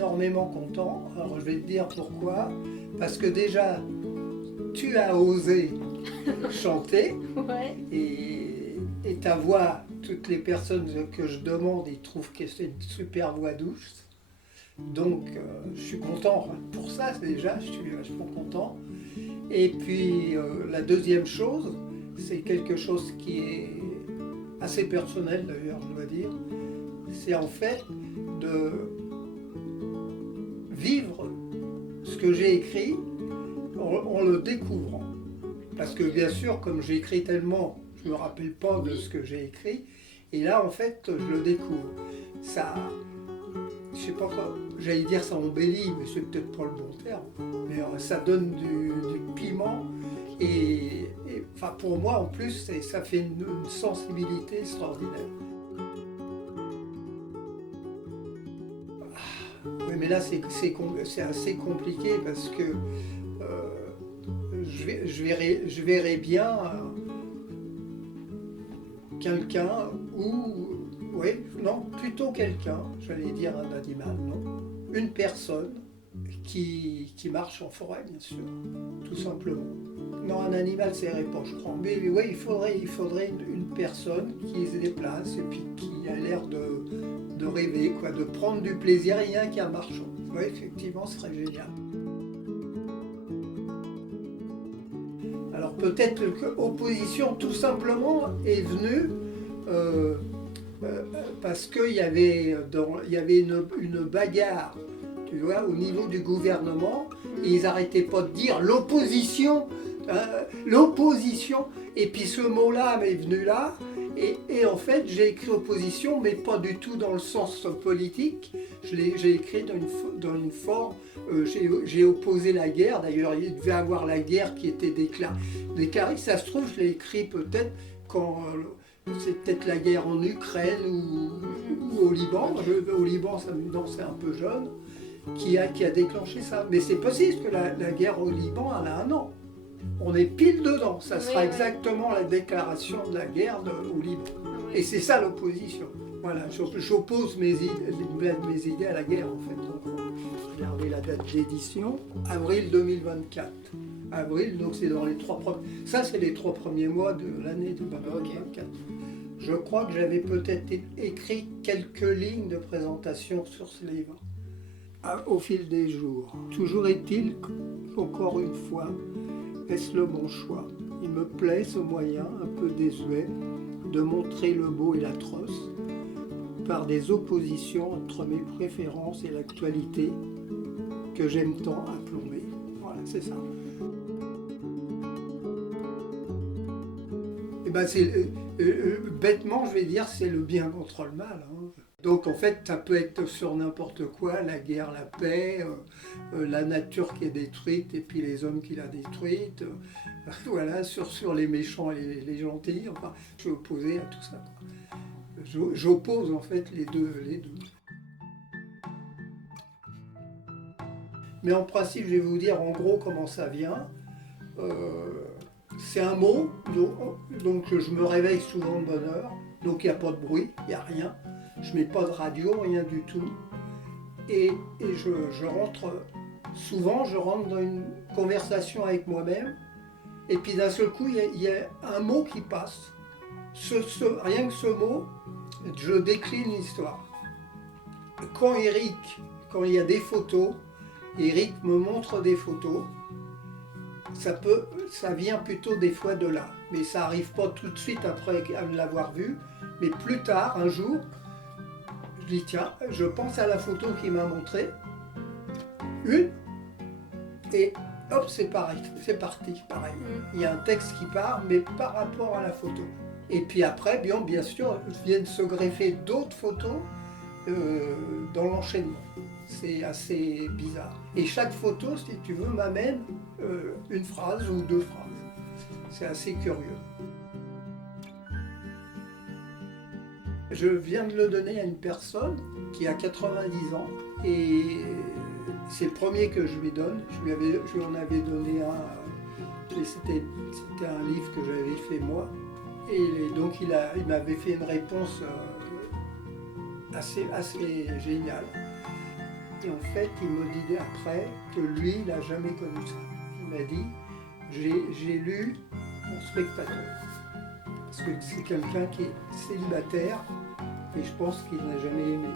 énormément content. Alors je vais te dire pourquoi. Parce que déjà, tu as osé chanter Ouais. et ta voix, toutes les personnes que je demande, ils trouvent que c'est une super voix douce. Donc je suis content pour ça déjà, je suis vachement content. Et puis la deuxième chose, c'est quelque chose qui est assez personnel d'ailleurs, je dois dire, c'est en fait de vivre ce que j'ai écrit en le découvrant. Parce que bien sûr, comme j'ai écrit tellement, je ne me rappelle pas de ce que j'ai écrit, et là en fait, je le découvre. Ça, je sais pas quoi, j'allais dire ça embellit, mais c'est peut-être pas le bon terme. Mais ça donne du piment enfin pour moi en plus, ça fait une sensibilité extraordinaire. Oui, mais là c'est assez compliqué parce que je verrais bien quelqu'un ou, oui, non, plutôt quelqu'un, j'allais dire un animal, non, une personne qui marche en forêt, bien sûr, tout simplement. Non, un animal, ça irait pas, je crois. Mais oui, il faudrait une personne qui se déplace et puis qui a l'air de rêver, quoi, de prendre du plaisir rien qu'en marchant. Oui, effectivement, ce serait génial. Alors peut-être que l'opposition tout simplement est venue parce qu'il y avait, une bagarre, tu vois, au niveau du gouvernement, et ils n'arrêtaient pas de dire l'opposition, l'opposition, et puis ce mot-là m'est venu là, et en fait j'ai écrit opposition, mais pas du tout dans le sens politique, j'ai écrit dans une forme, j'ai opposé la guerre, d'ailleurs il devait y avoir la guerre qui était déclarée, ça se trouve je l'ai écrit peut-être quand... c'est peut-être la guerre en Ukraine ou au Liban. Au Liban, c'est un peu jeune, qui a déclenché ça. Mais c'est possible que la guerre au Liban, elle a un an. On est pile dedans. Ça sera exactement la déclaration de la guerre au Liban. Et c'est ça l'opposition. Voilà, j'oppose mes idées à la guerre, en fait. Donc, regardez la date d'édition, avril 2024. Avril, donc c'est dans les ça c'est les 3 premiers mois de l'année de 2024. Je crois que j'avais peut-être écrit quelques lignes de présentation sur ce livre. Au fil des jours. Toujours est-il qu'encore une fois, est-ce le bon choix? Il me plaît ce moyen un peu désuet de montrer le beau et l'atroce par des oppositions entre mes préférences et l'actualité que j'aime tant à plomber. Voilà, c'est ça. Et ben bêtement, je vais dire, c'est le bien contre le mal. Donc en fait, ça peut être sur n'importe quoi, la guerre, la paix, la nature qui est détruite et puis les hommes qui la détruite. Voilà, sur les méchants et les gentils. Enfin, je suis opposé à tout ça. J'oppose en fait les deux. Mais en principe, je vais vous dire en gros comment ça vient. C'est un mot, donc je me réveille souvent de bonne heure, donc il n'y a pas de bruit, il n'y a rien. Je ne mets pas de radio, rien du tout. Et je rentre, souvent je rentre dans une conversation avec moi-même, et puis d'un seul coup, il y a un mot qui passe. Rien que ce mot, je décline l'histoire. Quand il y a des photos, Eric me montre des photos, ça vient plutôt des fois de là, mais ça n'arrive pas tout de suite après l'avoir vu, mais plus tard, un jour, je dis tiens, je pense à la photo qu'il m'a montrée, et hop, c'est pareil, c'est parti, pareil. Il y a un texte qui part, mais par rapport à la photo. Et puis après, bien sûr, viennent se greffer d'autres photos dans l'enchaînement. C'est assez bizarre. Et chaque photo, si tu veux, m'amène une phrase ou 2 phrases. C'est assez curieux. Je viens de le donner à une personne qui a 90 ans et c'est le premier que je lui donne. Je lui en avais donné un, c'était un livre que j'avais fait moi. Et donc il m'avait fait une réponse assez géniale. Et en fait, il me dit après que lui, il n'a jamais connu ça. Il m'a dit, j'ai lu Mon Spectateur. Parce que c'est quelqu'un qui est célibataire et je pense qu'il n'a jamais aimé.